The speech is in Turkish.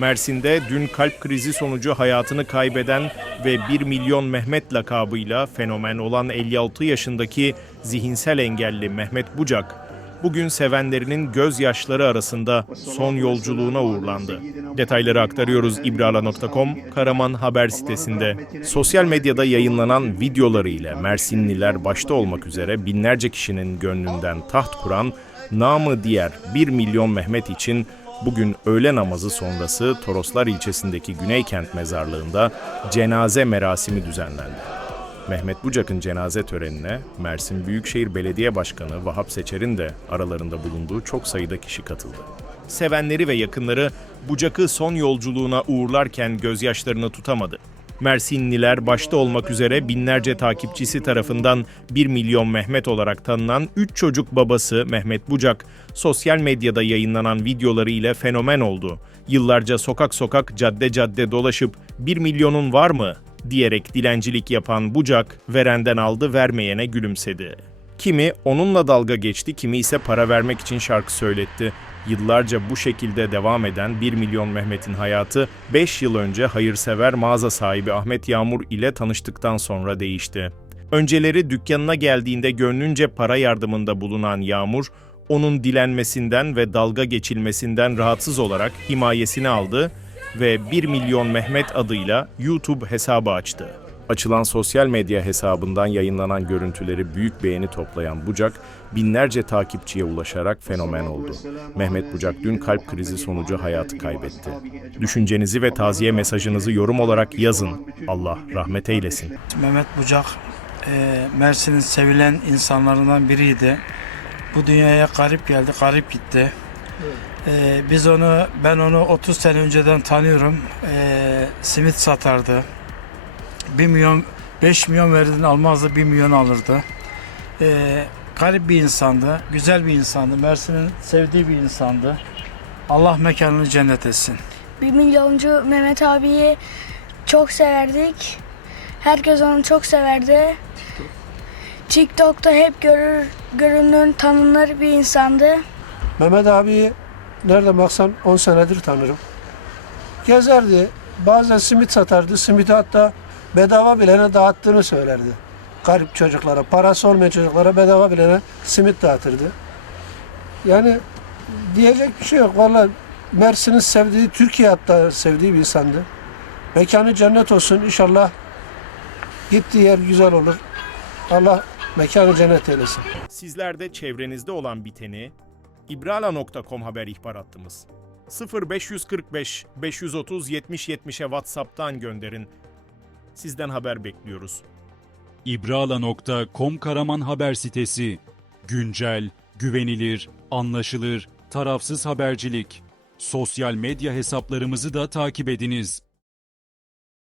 Mersin'de dün kalp krizi sonucu hayatını kaybeden ve 1 milyon Mehmet lakabıyla fenomen olan 56 yaşındaki zihinsel engelli Mehmet Bucak, bugün sevenlerinin gözyaşları arasında son yolculuğuna uğurlandı. Detayları aktarıyoruz ibrala.com Karaman haber sitesinde. Sosyal medyada yayınlanan videoları ile Mersinliler başta olmak üzere binlerce kişinin gönlünden taht kuran namı diğer 1 milyon Mehmet için bugün öğle namazı sonrası Toroslar ilçesindeki Güneykent mezarlığında cenaze merasimi düzenlendi. Mehmet Bucak'ın cenaze törenine Mersin Büyükşehir Belediye Başkanı Vahap Seçer'in de aralarında bulunduğu çok sayıda kişi katıldı. Sevenleri ve yakınları Bucak'ı son yolculuğuna uğurlarken gözyaşlarını tutamadı. Mersinliler başta olmak üzere binlerce takipçisi tarafından 1 milyon Mehmet olarak tanınan 3 çocuk babası Mehmet Bucak, sosyal medyada yayınlanan videoları ile fenomen oldu. Yıllarca sokak sokak cadde cadde dolaşıp 1 milyonun var mı diyerek dilencilik yapan Bucak, verenden aldı vermeyene gülümsedi. Kimi onunla dalga geçti, kimi ise para vermek için şarkı söyletti. Yıllarca bu şekilde devam eden 1 milyon Mehmet'in hayatı 5 yıl önce hayırsever mağaza sahibi Ahmet Yağmur ile tanıştıktan sonra değişti. Önceleri dükkanına geldiğinde gönlünce para yardımında bulunan Yağmur, onun dilenmesinden ve dalga geçilmesinden rahatsız olarak himayesini aldı ve 1 milyon Mehmet adıyla YouTube hesabı açtı. Açılan sosyal medya hesabından yayınlanan görüntüleri büyük beğeni toplayan Bucak, binlerce takipçiye ulaşarak fenomen oldu. Mehmet Bucak dün kalp krizi sonucu hayatı kaybetti. Düşüncenizi ve taziye mesajınızı yorum olarak yazın. Allah rahmet eylesin. Mehmet Bucak e, Mersin'in sevilen insanlarından biriydi. Bu dünyaya garip geldi, garip gitti. E, biz onu, ben onu 30 sene önceden tanıyorum. E, simit satardı. 1 milyon, 5 milyon verdiğini almazdı, 1 milyon alırdı. E, garip bir insandı, güzel bir insandı. Mersin'in sevdiği bir insandı. Allah mekanını cennet etsin. Bir milyoncu Mehmet abiyi çok severdik. Herkes onu çok severdi. TikTok'ta hep görür, görünür, tanınır bir insandı. Mehmet abiyi nerede baksan 10 senedir tanırım. Gezerdi. Bazen simit satardı. Simiti hatta bedava bilene dağıttığını söylerdi. Garip çocuklara, parası olmayan çocuklara bedava bilene simit dağıtırdı. Yani diyecek bir şey yok. Valla Mersin'in sevdiği, Türkiye hatta sevdiği bir insandı. Mekanı cennet olsun. İnşallah gittiği yer güzel olur. Allah mekanı cennet eylesin. Sizler de çevrenizde olan biteni ibrala.com haber ihbar hattımız 0545 530 70 70'e WhatsApp'tan gönderin. Sizden haber bekliyoruz. İbrala.com Karaman haber sitesi. Güncel, güvenilir, anlaşılır, tarafsız habercilik. Sosyal medya hesaplarımızı da takip ediniz.